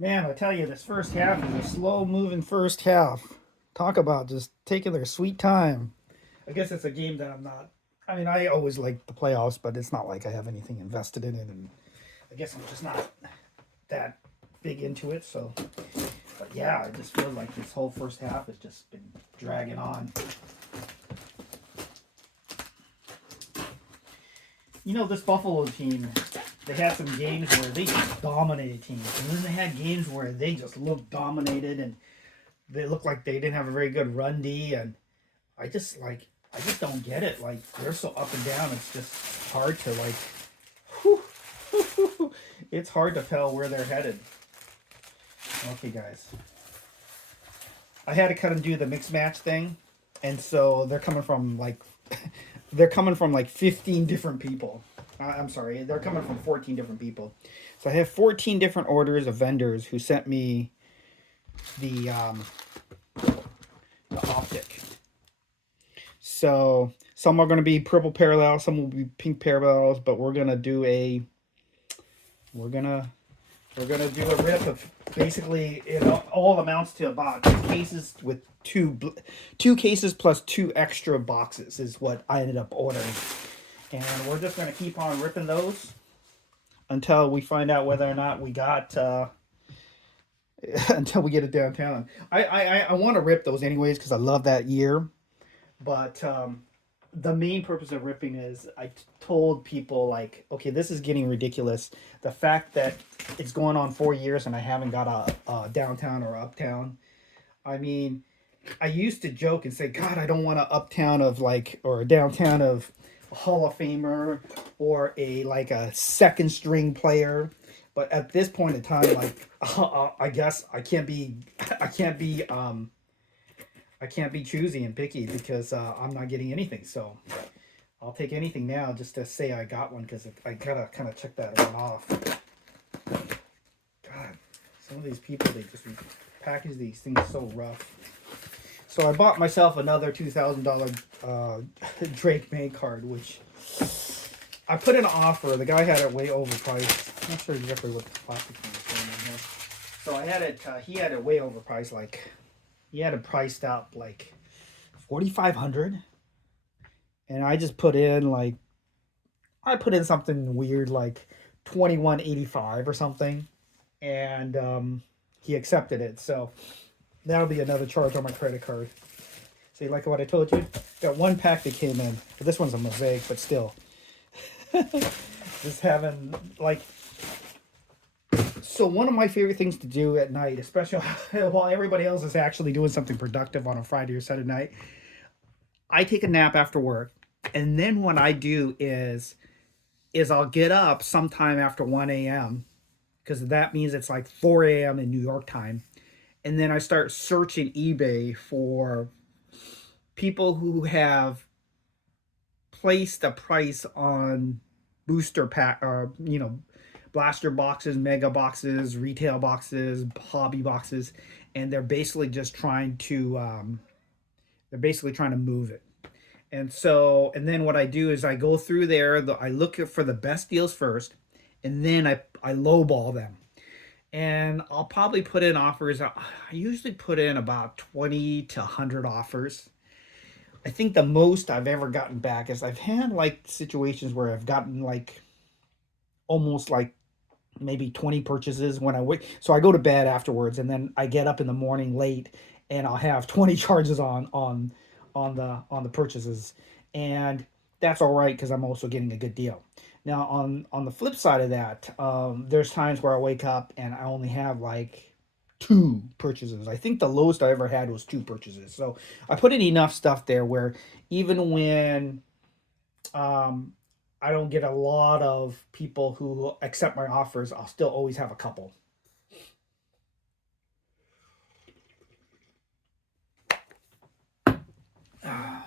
Man, I tell you, this first half is a slow moving first half. Talk about just taking their sweet time. I guess it's a game that I'm not. I mean, I always like the playoffs, but it's not like I have anything invested in it, and I guess I'm just not that big into it. So, but yeah, I just feel like this whole first half has just been dragging on. You know, this Buffalo team, they had some games where they just dominated teams, and then they had games where they just looked dominated and they looked like they didn't have a very good run D, and I just don't get it. Like they're so up and down. It's just hard to like. Whew, it's hard to tell where they're headed. Okay, guys, I had to kind of do the mix match thing, and so they're coming from like they're coming from like 15 different people. I'm sorry, they're coming from 14 different people. So I have 14 different orders of vendors who sent me the um, the optic. So some are going to be purple parallels, some will be pink parallels, but we're gonna we're gonna do a rip of basically it all amounts to about two cases with two cases plus two extra boxes is what I ended up ordering, and we're just gonna keep on ripping those until we find out whether or not we got until we get it downtown. I want to rip those anyways because I love that year, but the main purpose of ripping is told people like, okay, this is getting ridiculous. The fact that it's going on 4 years and I haven't got a downtown or uptown. I mean, I used to joke and say, God, I don't want a uptown of like or a downtown of a Hall of Famer or a like a second string player. But at this point in time, like I guess I can't be choosy and picky because I'm not getting anything. So I'll take anything now just to say I got one because I gotta kind of check that one off. God, some of these people they just package these things so rough. So I bought myself another $2,000 Drake May card, which I put in an offer. The guy had it way overpriced. I'm not sure exactly what the plastic thing is going on here. So I had it. He had it way overpriced. Like he had it priced up like 4,500, and I just put in like I put in something weird like 2185 or something, and he accepted it. So that'll be another charge on my credit card. See, like what I told you, got one pack that came in. But this one's a mosaic, but still, just having like. So one of my favorite things to do at night, especially while everybody else is actually doing something productive on a Friday or Saturday night, I take a nap after work, and then what I do is I'll get up sometime after 1 a.m. because that means it's like 4 a.m. in New York time. And then I start searching eBay for people who have placed a price on booster pack or, blaster boxes, mega boxes, retail boxes, hobby boxes. And they're basically trying to move it. And then what I do is I go through there, I look for the best deals first, and then I lowball them. And I'll probably put in offers. I usually put in about 20 to 100 offers. I think the most I've ever gotten back is I've had like situations where I've gotten like almost like maybe 20 purchases when I wait. So I go to bed afterwards and then I get up in the morning late and I'll have 20 charges on the purchases. And that's all right because I'm also getting a good deal. Now on the flip side of that, there's times where I wake up and I only have like two purchases. I think the lowest I ever had was two purchases. So I put in enough stuff there where even when um, I don't get a lot of people who accept my offers, I'll still always have a couple. I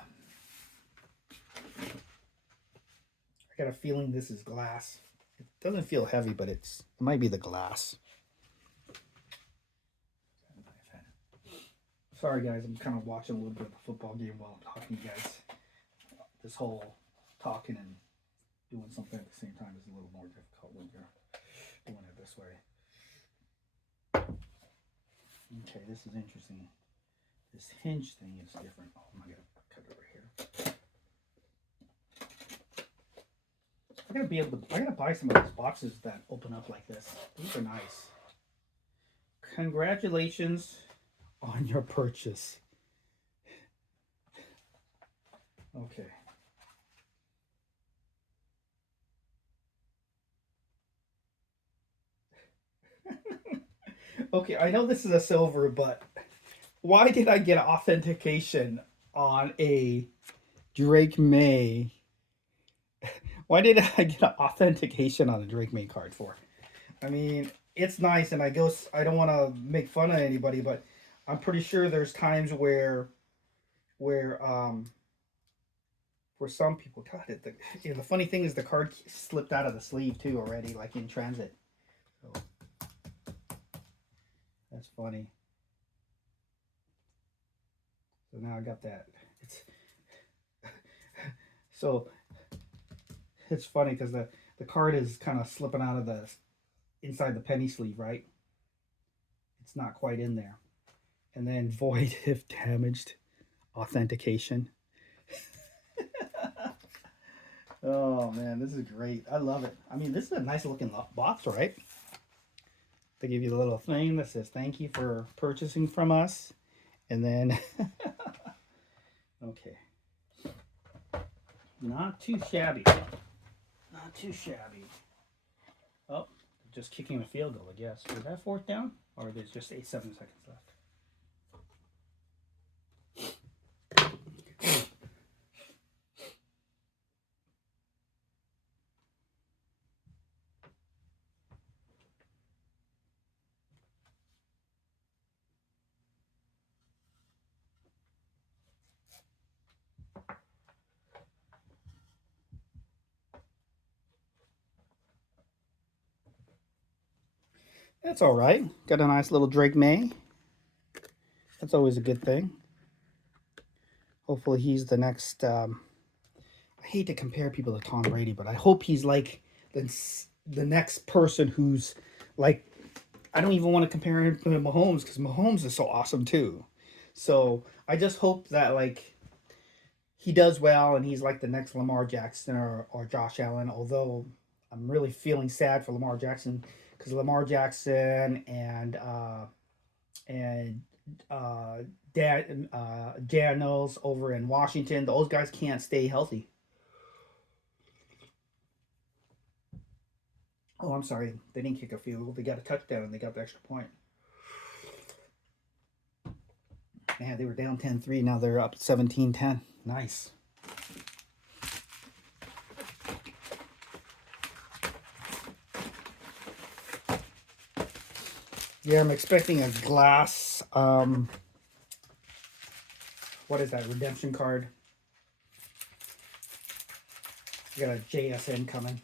got a feeling this is glass. It doesn't feel heavy, but it might be the glass. Sorry, guys. I'm kind of watching a little bit of the football game while I'm talking to you guys. This whole talking and doing something at the same time is a little more difficult when you're doing it this way. Okay, this is interesting. This hinge thing is different. Oh, I'm gonna cut it over here. I gotta be able to. I gotta buy some of those boxes that open up like this. These are nice. Congratulations on your purchase. Okay. Okay, I know this is a silver, but why did I get authentication on a Drake May? Why did I get authentication on a Drake May card for? I mean, it's nice, and I don't want to make fun of anybody, but I'm pretty sure there's times where for some people, God, the funny thing is the card slipped out of the sleeve too already, like in transit. So that's funny. So now I got that. It's so it's funny because the card is kind of slipping out of the inside the penny sleeve, right? It's not quite in there. And then void if damaged authentication. Oh man, this is great. I love it. I mean, this is a nice looking box, right? They give you the little thing that says thank you for purchasing from us. And then okay. Not too shabby. Not too shabby. Oh, just kicking a field goal, I guess. Was that fourth down? Or there's just 7 seconds left? That's all right. Got a nice little Drake May. That's always a good thing. Hopefully he's the next. I hate to compare people to Tom Brady, but I hope he's like the next person who's like. I don't even want to compare him to Mahomes because Mahomes is so awesome too. So I just hope that like he does well and he's like the next Lamar Jackson or Josh Allen. Although I'm really feeling sad for Lamar Jackson because Lamar Jackson and Daniels over in Washington, those guys can't stay healthy. Oh, I'm sorry. They didn't kick a field goal. They got a touchdown and they got the extra point. Man, they were down 10-3. Now they're up 17-10. Nice. Yeah, I'm expecting a glass. What is that? Redemption card. I got a JSN coming.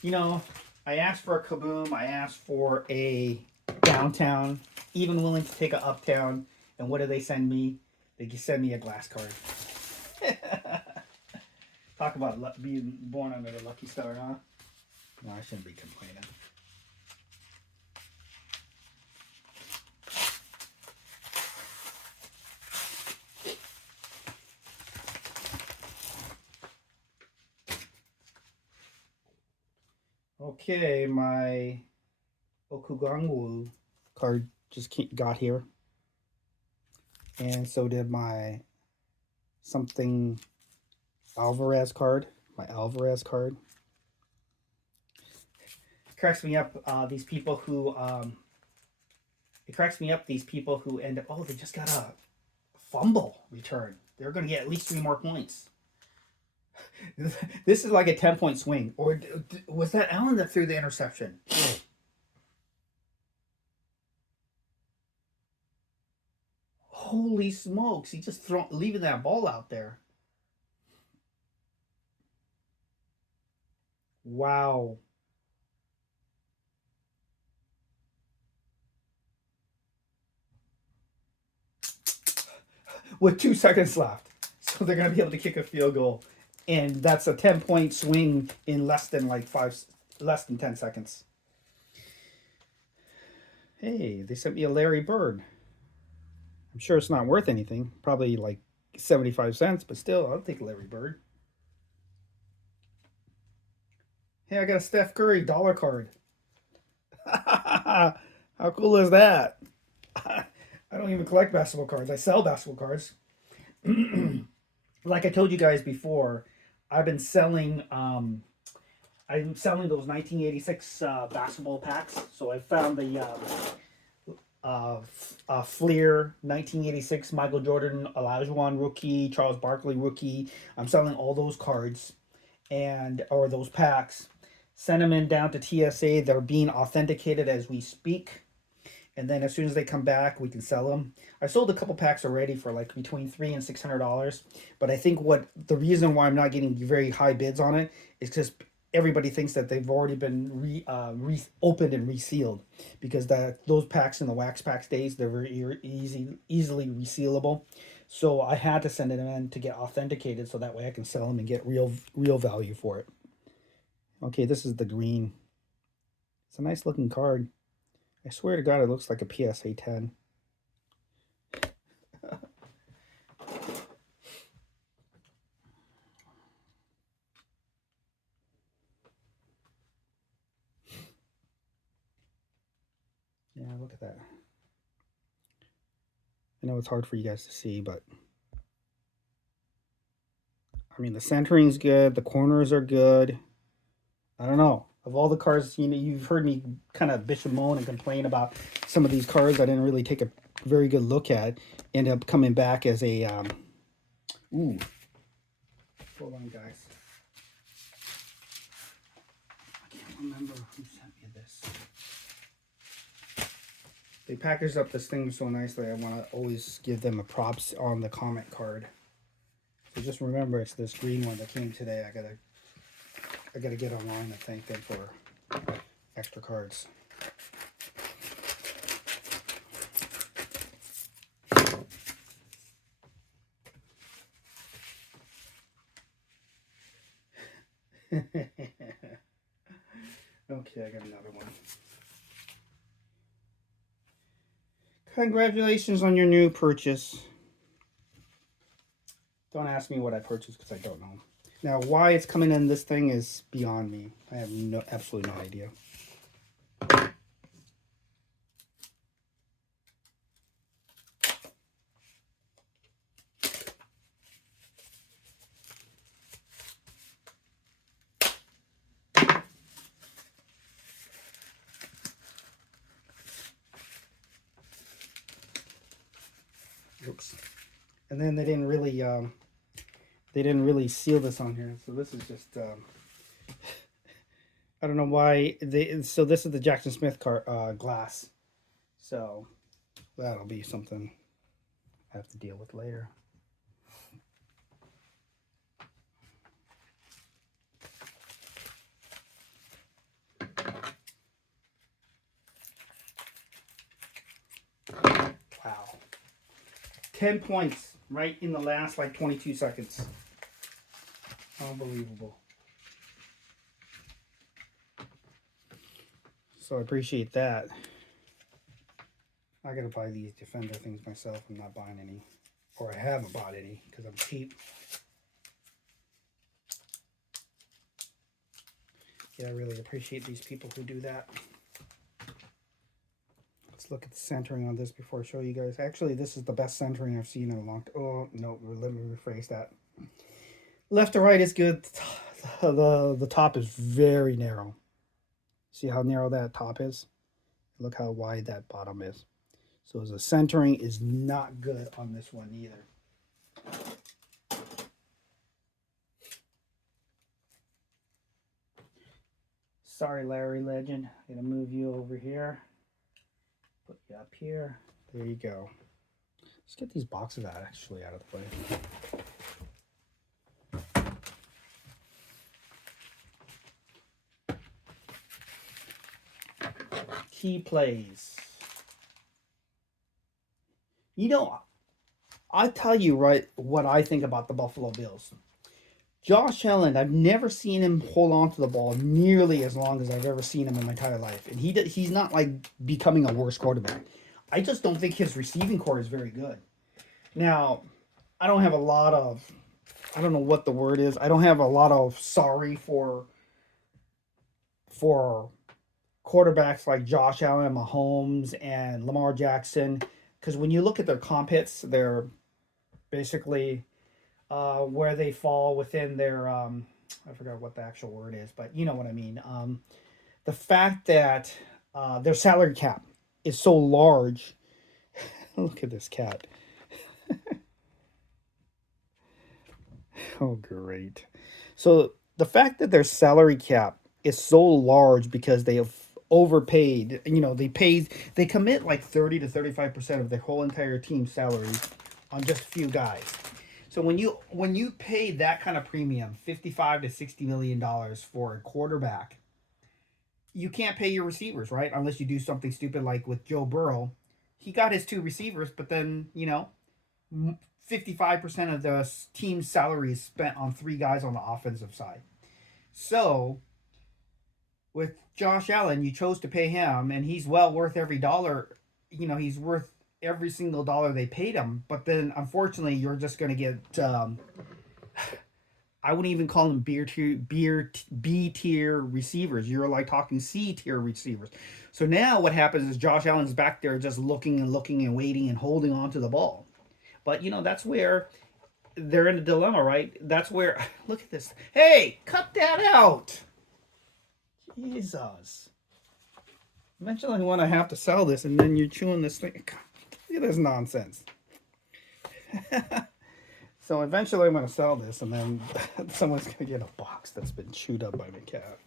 You know, I asked for a Kaboom. I asked for a downtown. Even willing to take a uptown. And what do they send me? They just send me a glass card. Talk about being born under the lucky star, huh? No, I shouldn't be complaining. Okay, my Okugangwu card just got here. And so did my something Alvarez card. My Alvarez card. It cracks me up these people who it cracks me up these people who end up they just got a fumble return. They're going to get at least 3 more points. This is like a 10-point swing. Or was that Allen that threw the interception? Holy smokes. He just leaving that ball out there. Wow. With 2 seconds left. So they're going to be able to kick a field goal. And that's a 10-point swing in less than 10 seconds. Hey, they sent me a Larry Bird. I'm sure it's not worth anything. Probably like 75 cents, but still, I'll take Larry Bird. Hey, I got a Steph Curry dollar card. How cool is that? I don't even collect basketball cards. I sell basketball cards. Like I told you guys before, I've been selling. I'm selling those 1986 basketball packs. So I found the Fleer 1986 Michael Jordan, Olajuwon rookie, Charles Barkley rookie. I'm selling all those cards and or those packs. Send them in down to TSA. They're being authenticated as we speak. And then as soon as they come back, we can sell them. I sold a couple packs already for like between $300 and $600. But I think what the reason why I'm not getting very high bids on it is because everybody thinks that they've already been opened and resealed, because those packs in the wax packs days, they're very easily resealable. So I had to send it in to get authenticated so that way I can sell them and get real value for it. Okay, this is the green. It's a nice looking card. I swear to God, it looks like a PSA 10. Yeah, look at that. I know it's hard for you guys to see, but I mean, the centering's good. The corners are good. I don't know. Of all the cards, you've heard me kind of bitch and moan and complain about some of these cards I didn't really take a very good look at. End up coming back as a, ooh. Hold on, guys. I can't remember who sent me this. They packaged up this thing so nicely. I want to always give them a props on the comment card. So just remember, it's this green one that came today. I gotta get online and thank them for extra cards. Okay, I got another one. Congratulations on your new purchase. Don't ask me what I purchased because I don't know. Now, why it's coming in this thing is beyond me. I have absolutely no idea. Oops. And then they didn't really seal this on here. So this is just I don't know why so this is the Jackson Smith glass. So that'll be something I have to deal with later. Wow. 10 points right in the last like 22 seconds. Unbelievable. So I appreciate that. I gotta buy these Defender things myself. I'm not buying any. Or I haven't bought any because I'm cheap. Yeah, I really appreciate these people who do that. Let's look at the centering on this before I show you guys. Actually, this is the best centering I've seen in a long time. Oh, no, let me rephrase that. Left to right is good. The top is very narrow. See how narrow that top is? Look how wide that bottom is. So the centering is not good on this one either. Sorry, Larry Legend. I'm gonna move you over here. Put you up here. There you go. Let's get these boxes actually out of the way. Key plays. You know, I tell you right what I think about the Buffalo Bills. Josh Allen, I've never seen him hold on to the ball nearly as long as I've ever seen him in my entire life, and he's not like becoming a worse quarterback. I just don't think his receiving core is very good. Now, I don't have a lot of, I don't know what the word is. I don't have a lot of sorry for quarterbacks like Josh Allen, Mahomes, and Lamar Jackson, because when you look at their comp hits, they're basically where they fall within their I forgot what the actual word is, but you know what I mean. The fact that their salary cap is so large. Look at this cat. Oh, great. So the fact that their salary cap is so large because they have overpaid, they commit like 30 to 35% of their whole entire team's salary on just a few guys. So when you pay that kind of premium, 55 to 60 million dollars for a quarterback, you can't pay your receivers, right? Unless you do something stupid like with Joe Burrow. He got his two receivers, but then, 55% of the team's salary is spent on three guys on the offensive side. So, with Josh Allen, you chose to pay him, and he's well worth every dollar. He's worth every single dollar they paid him. But then, unfortunately, you're just going to get. I wouldn't even call them B tier receivers. You're like talking C tier receivers. So now what happens is Josh Allen's back there just looking and looking and waiting and holding on to the ball. But that's where they're in a dilemma, right? That's where look at this. Hey, cut that out. Jesus. Eventually I want to have to sell this and then you're chewing this thing. Look at this nonsense. So eventually I'm going to sell this and then someone's going to get a box that's been chewed up by the cat.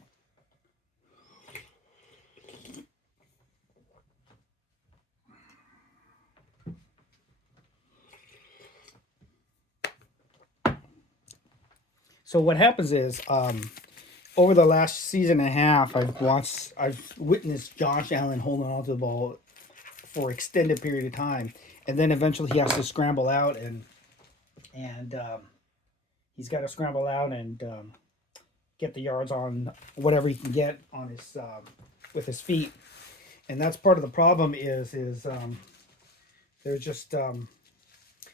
So what happens is, over the last season and a half, I've witnessed Josh Allen holding on to the ball for extended period of time, and then eventually he has to scramble out and he's got to scramble out and get the yards on whatever he can get on his with his feet, and that's part of the problem is there's just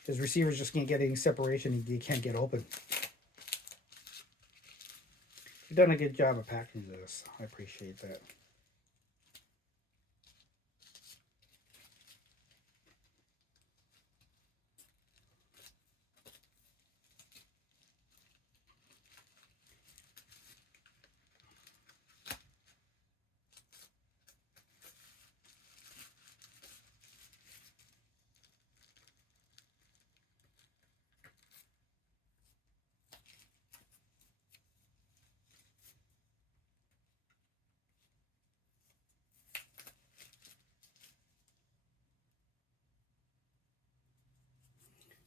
his receivers just can't get any separation. He can't get open. You've done a good job of packaging this. I appreciate that.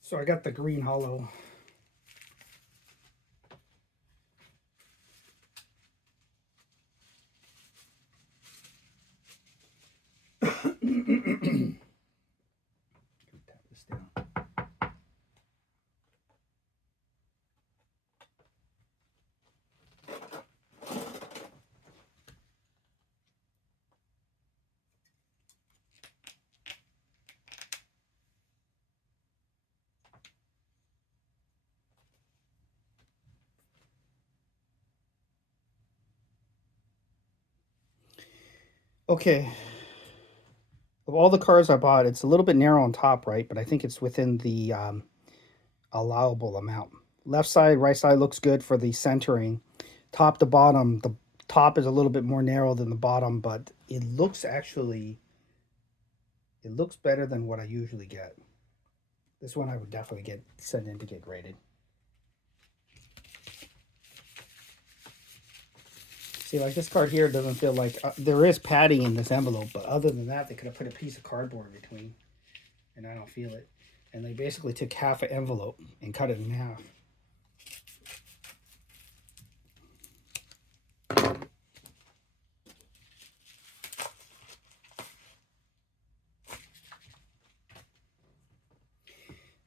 So I got the green hollow. Tap this down. Okay. Of all the cards I bought, it's a little bit narrow on top, right? But I think it's within the allowable amount. Left side, right side looks good for the centering. Top to bottom, the top is a little bit more narrow than the bottom, but it looks better than what I usually get. This one I would definitely send in to get graded. See, like this card here doesn't feel like there is padding in this envelope, but other than that, they could have put a piece of cardboard in between, and I don't feel it. And they basically took half an envelope and cut it in half.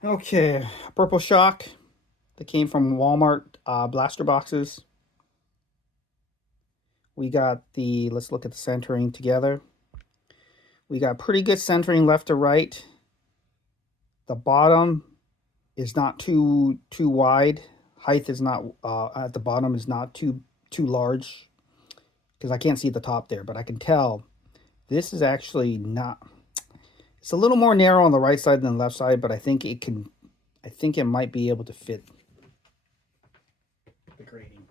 Okay, Purple Shock that came from Walmart blaster boxes. We got the, let's look at the centering together. We got pretty good centering left to right. The bottom is not too wide. Height is not at the bottom is not too large, because I can't see the top there, but I can tell this is actually not. It's a little more narrow on the right side than the left side, but I think it can. I think it might be able to fit the grading.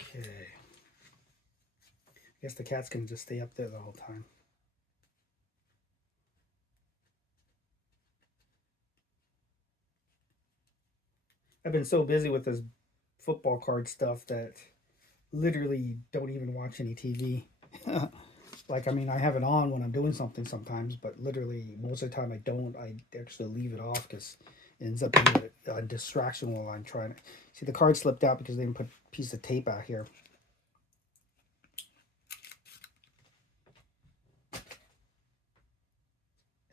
Okay. I guess the cat's gonna just stay up there the whole time. I've been so busy with this football card stuff that literally don't even watch any TV. Like, I mean, I have it on when I'm doing something sometimes, but literally most of the time I don't. I actually leave it off because it ends up being a distraction while I'm trying to. See, the card slipped out because they didn't put a piece of tape out here.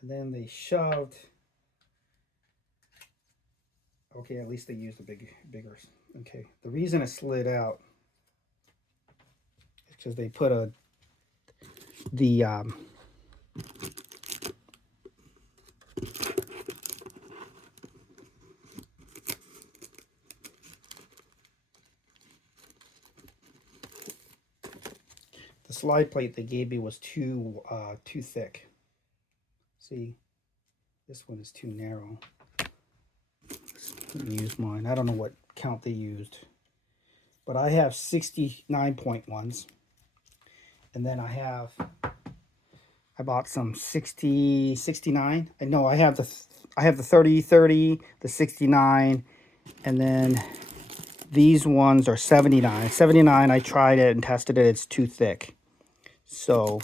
And then they shoved. Okay, at least they used a bigger. Okay, the reason it slid out is because they put the slide plate they gave me was too thick. See, this one is too narrow. Let me use mine. I don't know what count they used, but I have 69.1s, and then I bought some 69. I know I have the 30, the 69, and then these ones are 79. 79, I tried it and tested it. It's too thick. So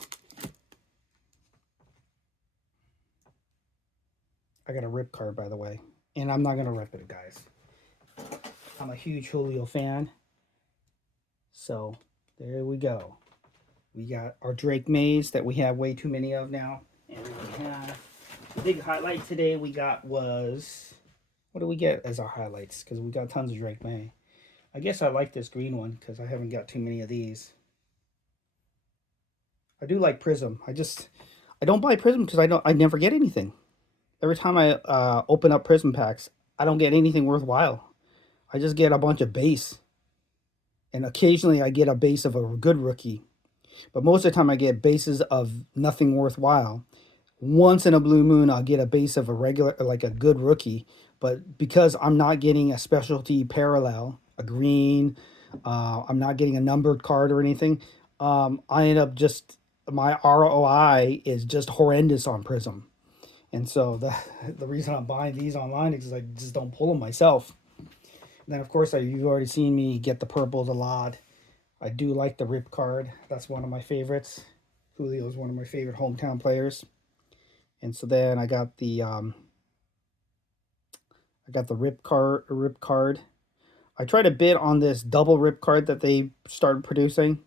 I got a rip card, by the way, and I'm not going to rip it, guys. I'm a huge Julio fan. So there we go. We got our Drake Mays that we have way too many of now. And we have the big highlight today we got was, what do we get as our highlights? Because we got tons of Drake May. I guess I like this green one because I haven't got too many of these. I do like Prism. I don't buy Prism because I never get anything. Every time I open up Prism packs, I don't get anything worthwhile. I just get a bunch of base. And occasionally I get a base of a good rookie. But most of the time I get bases of nothing worthwhile. Once in a blue moon I'll get a base of a regular, like a good rookie. But because I'm not getting a specialty parallel, a green, I'm not getting a numbered card or anything, I end up just, my ROI is just horrendous on Prism. And so the reason I'm buying these online is I just don't pull them myself. And then, of course, you've already seen me get the purples a lot. I do like the Rip card. That's one of my favorites. Julio is one of my favorite hometown players. And so then I got the Rip card. I tried a bid on this double Rip card that they started producing,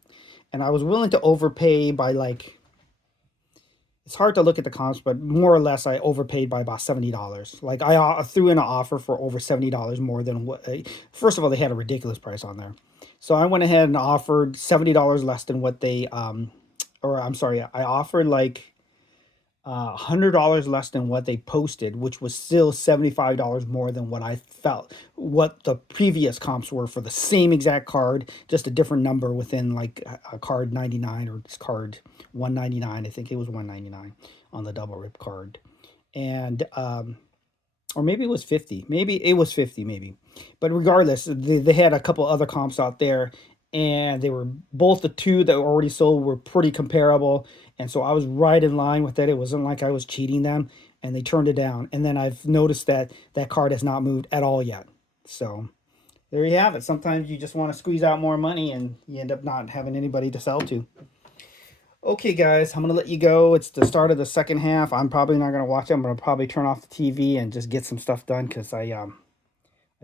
and I was willing to overpay by, like, it's hard to look at the comps, but more or less I overpaid by about $70. Like, I threw in an offer for over $70 more than what. First of all, they had a ridiculous price on there, so I went ahead and offered $70 less than what they or I'm sorry, I offered like $100 less than what they posted, which was still $75 more than what I felt what the previous comps were for the same exact card, just a different number within, like a card 99 or card 199. I think it was 199 on the double Rip card, and or maybe it was 50. Maybe it was 50, maybe. But regardless, they had a couple other comps out there, and they were both the two that were already sold were pretty comparable. And so I was right in line with it. It wasn't like I was cheating them, and they turned it down. And then I've noticed that that card has not moved at all yet. So there you have it. Sometimes you just want to squeeze out more money, and you end up not having anybody to sell to. Okay, guys, I'm gonna let you go. It's the start of the second half. I'm probably not gonna watch it. I'm gonna probably turn off the TV and just get some stuff done because I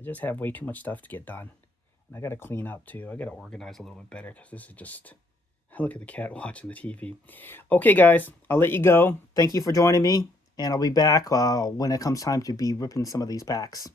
just have way too much stuff to get done. And I gotta clean up too. I gotta organize a little bit better because this is just look at the cat watching the TV. Okay, guys, I'll let you go. Thank you for joining me, and I'll be back when it comes time to be ripping some of these packs.